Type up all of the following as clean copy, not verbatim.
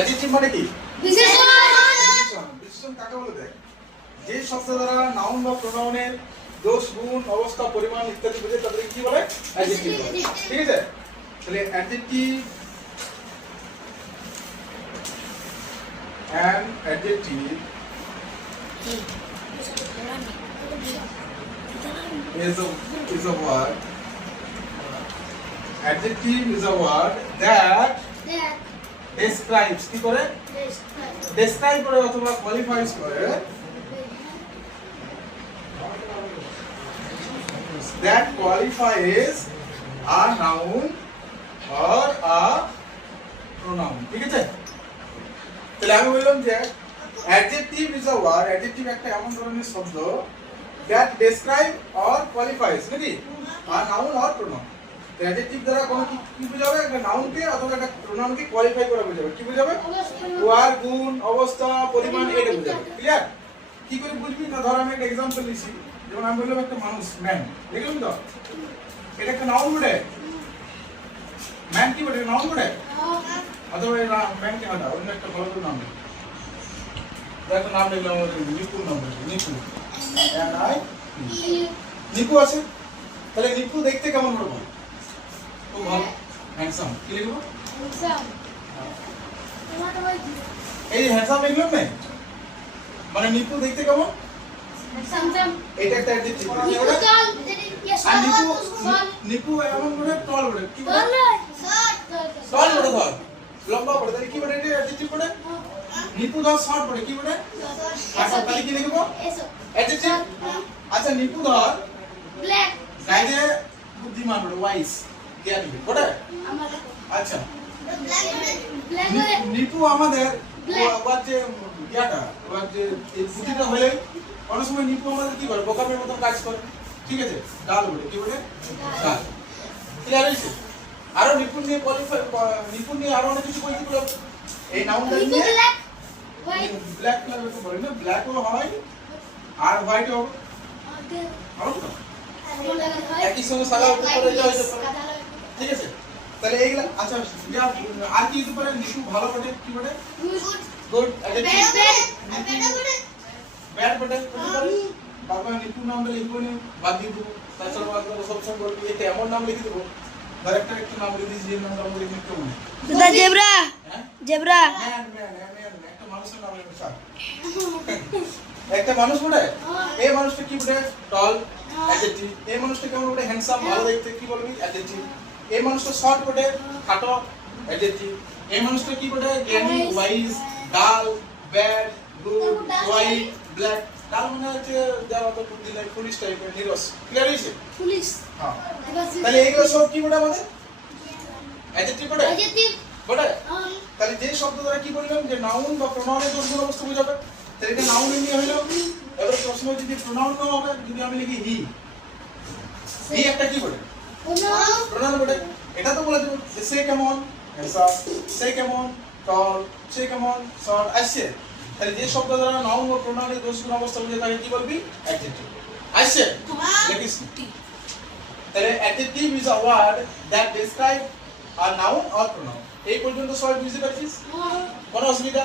Adjective মানে কি? বিশেষণ। বিশেষণ কাকে বলে? দেখ, যে শব্দ দ্বারা নাউন বা প্রোনাউনের দোষ, গুণ, অবস্থা, পরিমাণ ইত্যাদি বোঝায় তাদেরকে কি বলে? অ্যাডজেক্টিভ বলে। ঠিক আছে? তাহলে adjective, an adjective is a word. Adjective is a word that describes কি করে? describe করে অথবা qualifies করে, that qualifies a noun or a pronoun. ঠিক আছে? তাহলে আমি বললাম যে adjective is a word, adjective একটা এমন ধরনের শব্দ that describe or qualifies নাকি a noun or pronoun. তো অ্যাডজেক্টিভ দ্বারা কোনো কি বোঝাবে? একটা নাউনকে অথবা একটা প্রোনাউনকে কোয়ালিফাই করা বোঝাবে। কি বোঝাবে? ওয়ার্ড, গুণ, অবস্থা, পরিমাণ এটা বোঝাবে। ক্লিয়ার? কি করে বুঝবি? না ধর আমি একটা एग्जांपल দিছি, যেমন আমি বললাম একটা মানুষ ম্যান, দেখলেন তো? এটা একটা নাউন বটে। ম্যান কি বটে? নাউন বটে। অথবা এই ম্যান কে হটা অন্য একটা ভালো নাম নেই। দেখো নাম লিখলাম নিপু, নাম লিখলাম নিপু। এন্ড আই নিপু আছে। তাহলে নিপু দেখতে কেমন বলবো? খুব ভালো, হ্যান্ডসাম। কি লিখবো? হ্যান্ডসাম। এই হ্যান্ডসাম লিখলাম না, মানে নিপু দেখতে কেমন? হ্যান্ডসাম। এটা একটা অ্যাডজেক্টিভ। নিপু টল, আর নিপু এমন বলে টল বলে। কি বলে? টল বলে ধর, লম্বা বলে। তাহলে কি বলে? এটা অ্যাডজেক্টিভ বলে। নিপু ধর শর্ট বলে। কি বলে? আচ্ছা তাহলে কি লিখবো? অ্যাডজেক্টিভ। আচ্ছা নিপু ধর ব্ল্যাক, গাইডে বুদ্ধিমান বলে, ওয়াইজ, জ্ঞানী বলে। আচ্ছা ব্ল্যাক নিপু আমাদের ওর যে ইয়াটা, ওর যে এই বুদ্ধিটা হলে অনেক সময় নিপু আমাদের কি করে? বোকামের মতো কাজ করে। ঠিক আছে? গাল বলে। কি বলে? গাল। ক্লিয়ার হয়েছে? আরো নিপুণ নিয়ে কোয়ালিফাই, নিপুণ নিয়ে আরো অনেক কিছু বলতে পারো। এই নাউনটা নিপু নিয়ে ব্ল্যাক, হোয়াইট, ব্ল্যাক কালার তো বলে না, ব্ল্যাকও হয় আর হোয়াইটও হবে। হবে তো? একই সঙ্গে সাদা হতে পারে, এটা হতে পারে। ঠিক আছে? তাহলে এইগুলা আচ্ছা যা আর কি হতে পারে? নিপু ভালো বটে। কি বটে? গুড। ব্যাড বটে। বাবা নিপু নামটা লিখবো না, বাদ দিয়ে দেবো। তাছাড়া বাদ দেবো, সবসময় বলবি এটা এমন নাম লিখে দেবো, ধর একটা নাম লিখে দিয়েছি, যে নামটা আমরা লিখে কেমন? দাদা জেব্রা, হ্যাঁ জেব্রা। একটা মানুষের নাম লিখবো। স্যার একটা মানুষ বটে। এই মানুষটা কি বটে? টল, অ্যাডজেক্টিভ। এই মানুষটা কেমন বটে? হ্যান্ডসাম, ভালো দেখতে। কি বলবি? অ্যাডজেক্টিভ। এই মানুষটা শর্ট বটে, খাটো, অ্যাডজেক্টিভ। এই মানুষটা কি বটে? জ্ঞানী, ওয়াইজ, ডাল, ব্যাড, গুড, হোয়াইট, ব্ল্যাক। ডাল মানে হচ্ছে যার অত বুদ্ধি নাই, পুলিশ টাইপের, নিরস। ক্লিয়ার হয়েছে? পুলিশ। হ্যাঁ। তাহলে এইগুলো সব কি বটে আমাদের? অ্যাডজেক্টিভ বটে। অ্যাডজেক্টিভ। বটে। তাহলে যে শব্দ দ্বারা কি বললাম যে নাউন বা প্রোনাউনের দোষ, গুণ, অবস্থা বোঝাবে, তাহলে এটা নাউন এমনি হইলো। এবার প্রশ্ন যদি প্রোনাউন না হবে, যদি আমি লিখি হি, হি একটা কি বটে? প্রোনাউন বটে। এটা তো বলে দেব যে সে কেমন হ্যান্ডসাম, সে কেমন টল, সে কেমন শর্ট আসছে। তাহলে যে শব্দ দ্বারা নাউন বা প্রোনাউনের দোষ, গুণ, অবস্থা বোঝায় তাকে কি বলবি? অ্যাডজেক্টিভ। আসছে? দেখিস। তাহলে adjective is a word that describe a noun or pronoun. এই পর্যন্ত সবাই বুঝতে পারছিস? কোনো অসুবিধা?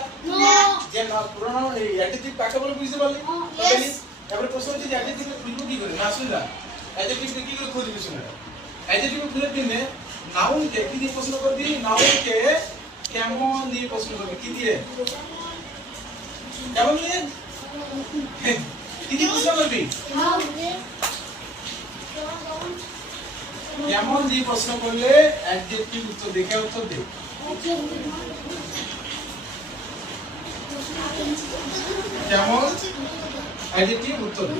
যে না প্রোনাউন এই অ্যাডজেক্টিভ কাকে বলে বুঝতে পারলি? তাহলে এবারে প্রশ্ন হচ্ছে যে অ্যাডজেক্টিভ খুঁজবো কি করে? না শুনলা অ্যাডজেক্টিভ কি করে খুঁজবি? শুনে অ্যাডজেক্টিভ খুঁজে দিনে নাউনকে কি দিয়ে প্রশ্ন করবি? নাউনকে কেমন দিয়ে প্রশ্ন করবি? কি দিয়ে? কেমন দিয়ে? কি দিয়ে প্রশ্ন করবি? কেমন দিয়ে প্রশ্ন করলে অ্যাডজেক্টিভ উত্তর দেখে উত্তর দে। কেমন অ্যাডজেক্টিভ উত্তর দে।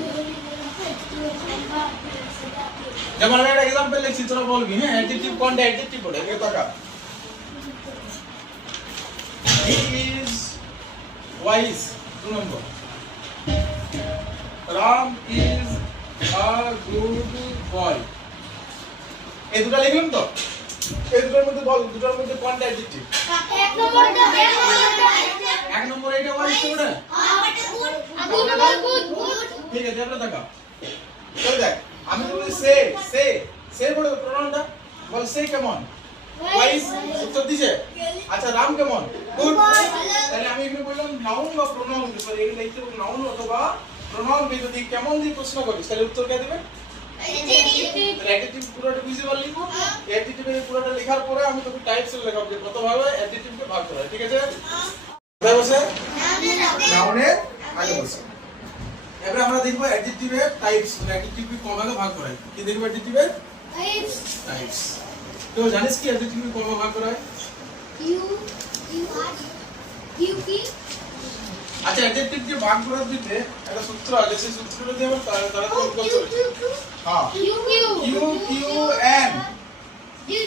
যেমন আমি একটা एग्जांपल লিখছি, তোরা বলবি হ্যাঁ অ্যাডজেক্টিভ কোনটা? অ্যাডজেক্টিভ বলে এর টাকা। He is wise, 2 number. Ram is a good boy. এই দুটো লিখলাম তো? এই দুটোর মধ্যে বল, দুটোর মধ্যে কোনটা অ্যাডজেক্টিভ? এক নম্বরটা এক নম্বর এটা ওয়াইজ তো না? আর দুই নম্বর গুড। ঠিক আছে, আমরা দেখা। চল দেখ, আমি বলি সে বলে প্রোনাউনটা বল। সে কেমন? ওয়াইজ উত্তর দিছে। আচ্ছা রাম কেমন? গুড তাহলে আমি এখানে বললাম নাউন বা প্রোনাউন সরি এখানে লিখতে হবে নাউন অথবা প্রোনাউন কে যদি কেমন দিয়ে প্রশ্ন করিস তাহলে উত্তর কে দেবে তাহলে অ্যাডজেক্টিভ পুরোটা ভিজিবল লিখো অ্যাডজেক্টিভের পুরোটা লেখার পরে আমি তোকে টাইপস এর লেখাবো যে কত ভাবে অ্যাডজেক্টিভকে ভাগ করা হয় ঠিক আছে কোথায় বসে নাউনের আগে বসে এবারে আমরা দেখব অ্যাডজেক্টিভের টাইপস অ্যাডজেক্টিভকে কত ভাগে ভাগ করা হয় কি দেখব অ্যাডজেক্টিভের টাইপস তো জানিস কি অ্যাডজেক্টিভকে কত ভাগ করা হয় কি আচ্ছা অ্যাডজেক্টিভ কে ভাগ করার দিতে একটা সূত্র আছে সেই সূত্রটা দিয়ে আমরা তারা তো করতে হবে হ্যাঁ Q Q N D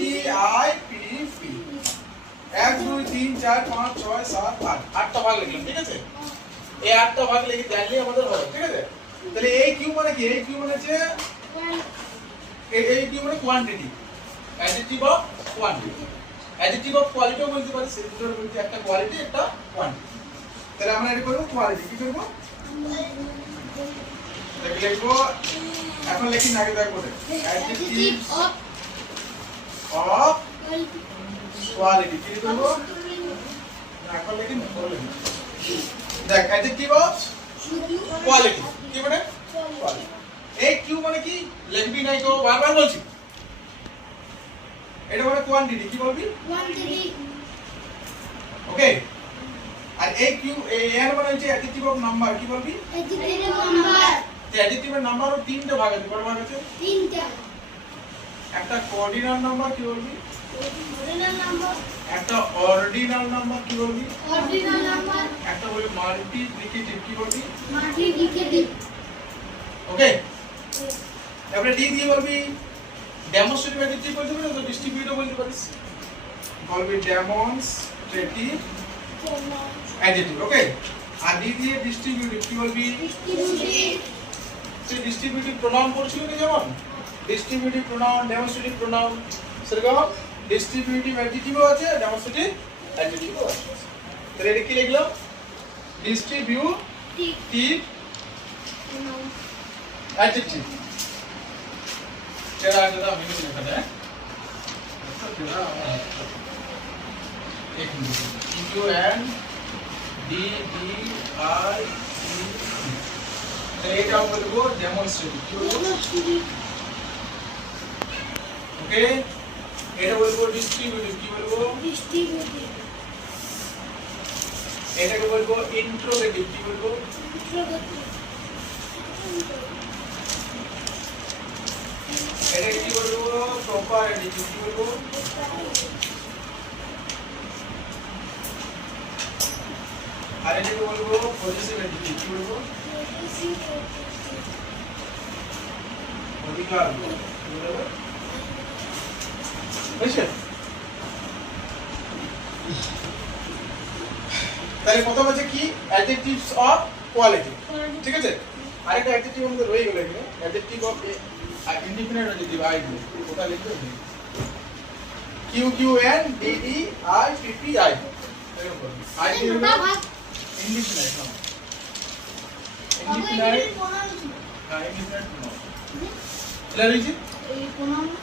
D I P P 1 2 3 4 5 6 7 8 আটটা ভাগ লিখলাম ঠিক আছে এই আটটা ভাগ লিখে জানলে আমাদের হবে ঠিক আছে তাহলে এই কিউ মানে কি এই কিউ মানে হচ্ছে এই কিউ মানে quantity adjective of quantity adjective of কোয়ালিটিও বলতে পারি সেই দুটোর মধ্যে একটা কোয়ালিটি একটা কোয়ান্টিটি তাহলে আমরা এটা করব কোয়ালিটি কি করব লিখবো এখন লিখি না আগে দেখো অ্যাডজেক্টিভ অফ কোয়ালিটি কি করব এখন লিখি না পরে লিখি দেখ অ্যাডজেক্টিভ অফ কোয়ালিটি কি মানে কোয়ালিটি এই কিউ মানে কি লিখবি নাই তো বারবার বলছি এটা মানে কোয়ান্টিটি কি বলবি ওকে আর এই কিউ এর মানে হচ্ছে অ্যাডজেক্টিভ অফ নাম্বার কি বলবি অ্যাডজেক্টিভের নাম্বারও তিনটা ভাগ আছে কত ভাগ আছে তিনটা একটা কোঅর্ডিনাল নাম্বার কি বলবি একটা অর্ডিনাল নাম্বার কি বলবি একটা বলি মাল্টিপ্লিকেটিভ কি বলবি ওকে এবারে ডি দিয়ে বলবি ডেমনস্ট্রেটিভ অ্যাডজেক্টিভ বলতে পারিস তো ডিস্ট্রিবিউটিভ বলতে পারিস বলবি ডেমনস্ট্রেটিভ অ্যাডজেক্টিভ ওকে আর ডি দিয়ে ডিস্ট্রিবিউটিভ কি বলবি ডিস্ট্রিবিউটিভ প্রোনাউন পড়ছিল না যেমন ডিস্ট্রিবিউটিভ প্রোনাউন ডেমনস্ট্রেটিভ প্রোনাউন সেরকম ডিস্ট্রিবিউটিভ অ্যাডজেক্টিভও আছে ডেমনস্ট্রেটিভ অ্যাডজেক্টিভও আছে তাহলে এটা কি লিখলাম ডিস্ট্রিবিউটিভ অ্যাডজেক্টিভ तेरा जरा मैंने लिखा है अच्छा तेरा एक minute U N D D I E तो এটা বলবো ডেমনস্ট্রেটিভ কি বলবো ওকে এটা বলবো ডিস্ট্রিবিউটিভ কি বলবো এটাকে বলবো ইন্ট্রোগেটিভ কি বলবো এটা কি বলবো প্রপার অ্যাডজেক্টিভ কি বলবো আর এটাকে বলবো পজিটিভ অ্যাডজেক্টিভ কি বলবো অধিকার কি বলবো বুঝছেন তাহলে প্রথম হচ্ছে কি অ্যাডজেক্টিভস অফ কোয়ালিটি ঠিক আছে আরেকটা অ্যাডজেক্টিভ আমাদের রয়ে গেল এখানে adjective of indefinite adjective I do ওটা লিখতে হবে Q Q N D D I P P I এরকম I কি হবে indefinite না indefinite হ্যাঁ indefinite pronoun ক্লিয়ার হয়েছে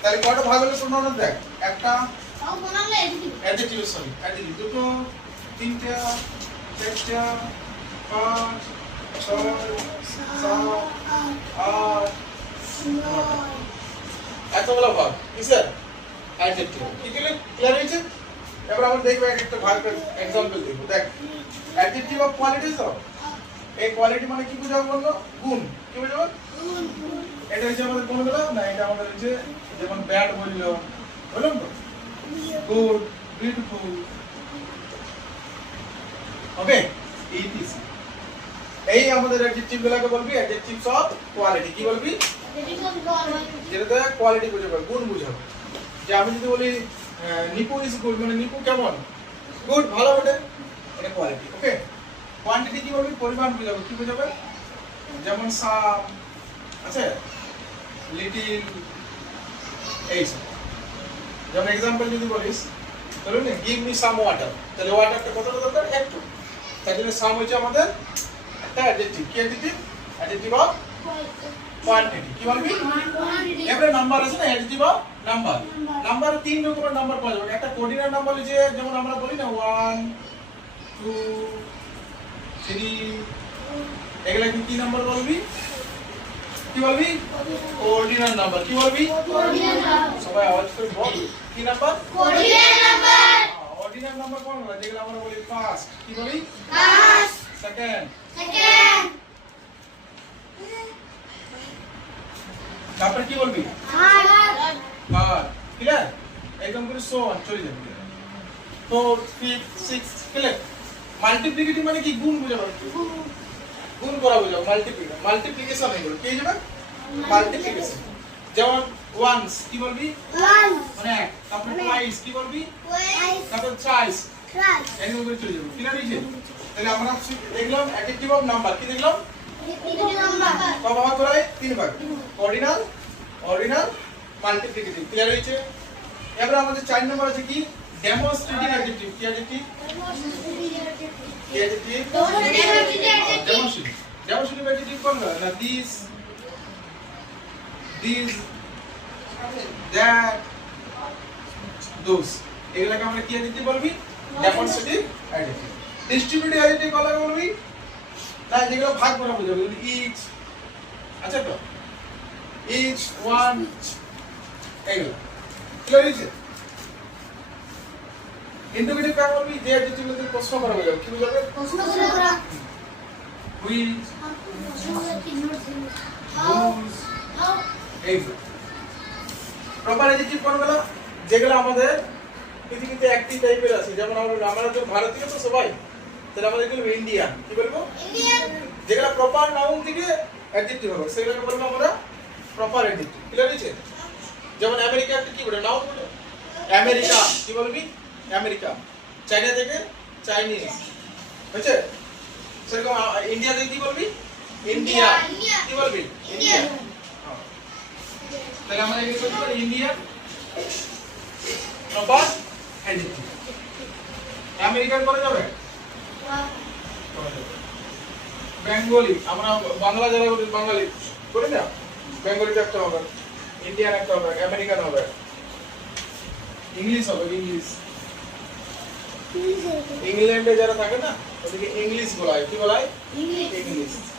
তাহলে কয়টা ভাগ হলো প্রোনাউন দেখ একটা অ্যাডজেক্টিভ সরি অ্যাডজেক্টিভ দুটো তিনটা চারটা পাঁচ ছয় সাত আট এতগুলো ভাগ কি স্যার অ্যাডজেক্টিভ কি ক্লিয়ার হয়েছে এবার আমরা দেখব একটা ভাগ एग्जांपल দেখব দেখ অ্যাডজেক্টিভ অফ কোয়ালিটি তো এই কোয়ালিটি মানে কি বোঝাবো বললো গুণ কি বোঝাবো গুণ এটা হচ্ছে আমাদের কোনগুলো না এটা আমাদের হচ্ছে যেমন ব্যাড বললো বললাম তো গুড বিউটিফুল ওকে ইটিসি এই আমাদের অ্যাডজেক্টিভ গুলোকে বলবি অ্যাডজেক্টিভস অফ কোয়ালিটি কি বলবি যেটা কোয়ালিটি বোঝাবে গুণ বোঝাবে যে আমি যদি বলি নিপু ইজ গুড মানে নিপু কেমন গুড ভালো বটে এটা কোয়ালিটি ওকে কোয়ান্টিটি কি বলবি পরিমাণ বোঝাবে কি বোঝাবে যেমন সাম আছে লিটিল এই যেমন एग्जांपल যদি বলিস ধরুন গিভ মি সাম ওয়াটার তাহলে ওয়াটারটা কতটা দরকার একটু তার জন্য সাম হচ্ছে আমাদের একটা অ্যাডজেক্টিভ কি অ্যাডজেক্টিভ অফ কোয়ান্টিটি কি বলবি এবারে নাম্বার আছে না অ্যাডজেক্টিভ অফ নাম্বার নাম্বার তিন রকমের নাম্বার পাওয়া যাবে একটা কোঅর্ডিনেট নাম্বার যে যেমন আমরা বলি না 1 2 3 এগুলা কি নাম্বার বলবি কি বলবি কোঅর্ডিনেট নাম্বার কি বলবি সবাই আওয়াজ করে বল কি নাম্বার অর্ডিনাল নাম্বার কোনগুলো যেগুলো আমরা বলি ফার্স্ট কি বলি সেকেন্ড তারপর কি বলবি থার্ড ক্লিয়ার একদম করে সো অন চলে যাবে 4 5 6 ক্লিয়ার মাল্টিপ্লিকেটিভ মানে কি গুণ বোঝাবো গুণ করা বোঝাবো মাল্টিপ্লিকেশন এগুলো কি যাবে মাল্টিপ্লিকেশন যেমন ওয়ান্স কি বলবি মানে এক তারপর টুয়াইস কি বলবি তারপর থ্রাইস এরকম করে চলে যাবে ক্লিয়ার হয়েছে তাহলে আমরা দেখলাম অ্যাডজেক্টিভ অফ নাম্বার কি দেখলাম কত ভাগ করা হয় তিন ভাগ অর্ডিনাল মাল্টিপ্লিকেটিভ ক্লিয়ার হয়েছে এবার আমাদের 4 নম্বর আছে কি ডেমনস্ট্রেটিভ অ্যাডজেক্টিভ কি অ্যাডজেক্টিভ ডেমনস্ট্রেটিভ অ্যাডজেক্টিভ কোনগুলো না দিস that those এগুলাকে আমরা কি অ্যাডজেক্টিভ বলবি ডেমনস্ট্রেটিভ অ্যাডজেক্টিভ ডিস্ট্রিবিউটিভ অ্যাডজেক্টিভ কলাকে বলবি তাই যেগুলো ভাগ করা বোঝাবে ইচ আচ্ছা তো ইচ ওয়ান এগুলো ক্লিয়ার হয়েছে ইন্টিগ্রেটিভ কাকে বলবি যে অ্যাডজেক্টিভগুলোতে প্রশ্ন করা বোঝাবে কি বোঝাবে হুইচ এইগুলো প্রপার অ্যাডজেক্টিভ কোনগুলো যেগুলো আমাদের পৃথিবীতে একটি টাইপের আছে যেমন আমরা তো ভারতীয় তো সবাই তাহলে আমাদের বলবো ইন্ডিয়ান কি বলবো যেগুলো প্রপার নাউন থেকে অ্যাডজেক্টিভ হবে সেগুলোকে বলবো আমরা প্রপার অ্যাডজেক্টিভ ক্লিয়ার হয়েছে যেমন আমেরিকা একটা কি বলে নাউন বলে আমেরিকা কি বলবি আমেরিকা চায়না থেকে চাইনিজ বুঝছে সেরকম ইন্ডিয়া থেকে কি বলবি ইন্ডিয়া কি বলবি ইন্ডিয়া তাহলে আমরা এগুলো বলতে পারি ইন্ডিয়া প্রপার অ্যাডজেক্টিভ আমেরিকান করে যাবে বেঙ্গলি আমরা বাংলা যারা বলি বাঙালি করে না বেঙ্গলিতে একটা হবে ইন্ডিয়ান একটা হবে আমেরিকান হবে ইংলিশ হবে ইংল্যান্ডে যারা থাকে না ওদেরকে ইংলিশ বলা হয় কি বলা হয়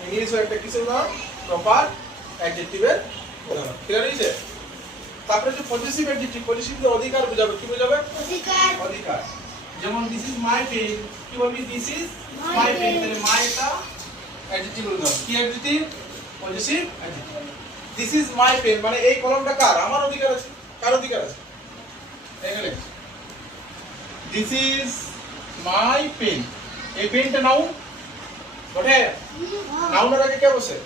ইংলিশ একটা কিসের উদাহরণ প্রপার অ্যাডজেক্টিভের উদাহরণ ক্লিয়ার হয়েছে তারপরে যে পজিটিভ অ্যাডজেক্টিভ পজিটিভ অধিকার বোঝাবে কি বোঝাবে অধিকার যেমন দিস ইজ মাই পেন কি বলবি দিস ইজ মাই পেন তাহলে মাই এটা অ্যাডজেক্টিভ উদাহরণ কি adjective positive adjective this is my pen মানে এই কলমটা কার আমার অধিকার আছে কার অধিকার আছে এখানে দিস ইজ মাই পেন এই পেনটা নাউন বটে নাউনের আগে কে বসে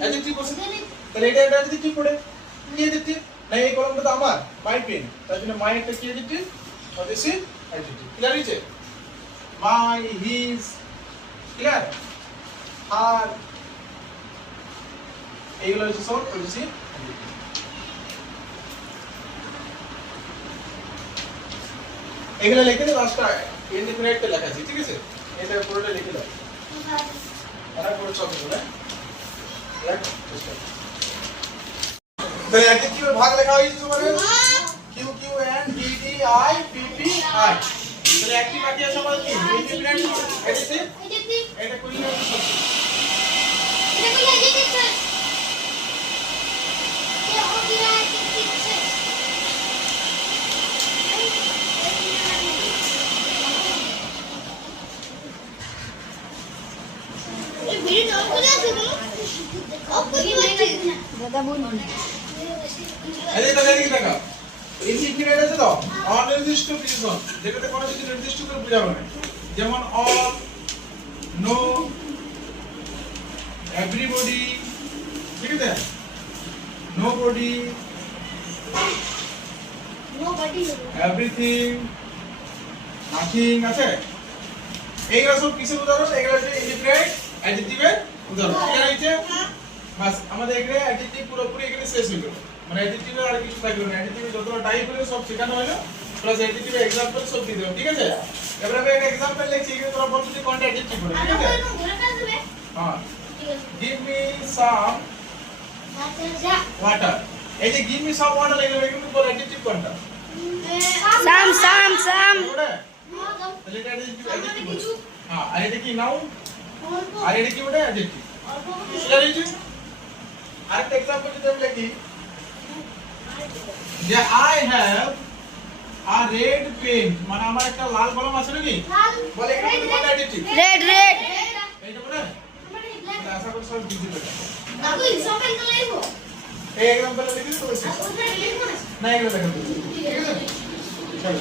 অ্যাডজেক্টিভ বসে তাহলে এটা একটা অ্যাডজেক্টিভ পড়ে কি অ্যাডজেক্টিভ না এই কলমটা তো আমার মাই পেন তার জন্য মাই একটা কি অ্যাডজেক্টিভ পজিটিভ অ্যাডজেক্টিভ ক্লিয়ার হয়েছে মাই হিজ ক্লিয়ার আর এইগুলো হচ্ছে সব পজিটিভ এগুলো লিখে দাও লাস্টটা ইনডিফিনিটে লেখা আছে ঠিক আছে এটা পুরোটা লিখে দাও এটা পুরো সব বলে রাইট তাহলে অ্যাডজেক্টিভ এর ভাগ লেখা হয়েছে তোমাদের Q Q N D D I P P I তাহলে একটি বাকি আছে আমাদের কি ইনডিফিনিট অ্যাডজেক্টিভ এটা কোই না এটা কোই অ্যাডজেক্টিভ ये हो गया एडजेक्टिव ये वीडियो ऑन कर दो आपको ये दादा बोल আরে তাহলে কি দেখা ইনডিফিনিট আছে তো অনির্দিষ্ট কিছু যেটাতে কোনো কিছু নির্দিষ্ট করে বোঝানো হয় যেমন অল নো এভরিবডি ঠিক আছে nobody everything nothing আছে এইগুলো সব কিসের উদাহরণ এগুলো হচ্ছে ইনডিফিনিট অ্যাডজেক্টিভের উদাহরণ ক্লিয়ার হয়েছে বাস আমাদের এখানে অ্যাডজেক্টিভ পুরোপুরি এখানে শেষ হয়ে গেল মানে অ্যাডজেক্টিভের আর কিছু থাকলো না অ্যাডজেক্টিভের যতটা টাইপ হলো সব শেখানো হলো প্লাস অ্যাডজেক্টিভের এক্সাম্পল সব দিয়ে দিলাম ঠিক আছে এবারে আমি একটা এক্সাম্পল লিখছি এখানে তোমরা বলছো যে কোনটা অ্যাডজেক্টিভ বলে ঠিক আছে হ্যাঁ give me some ওয়াটার। এই যে গিভ মি সাম ওয়াটার এগুলো কিন্তু কোন অ্যাডজেক্টিভ কোনটা? সাম ওটা তাহলে এটা অ্যাডজেক্টিভ বলছি। হ্যাঁ আর এটা কি নাউন আর এটা কি ওটা অ্যাডজেক্টিভ। ক্লিয়ার হয়েছে? আরেকটা एग्जांपल যদি আমি লিখি যে I have a red pen, মানে আমার একটা লাল কলম আছে নাকি? বলে এটা কোন অ্যাডজেক্টিভ? রেড এইটা বলে আশা করি সব বুঝতে পেরেছে। বাবু ইনসাফেন তো লাইবো এই एग्जांपल লিখি তো বলছি ওটা লিখবো না না এগুলো দেখো ঠিক আছে চলো।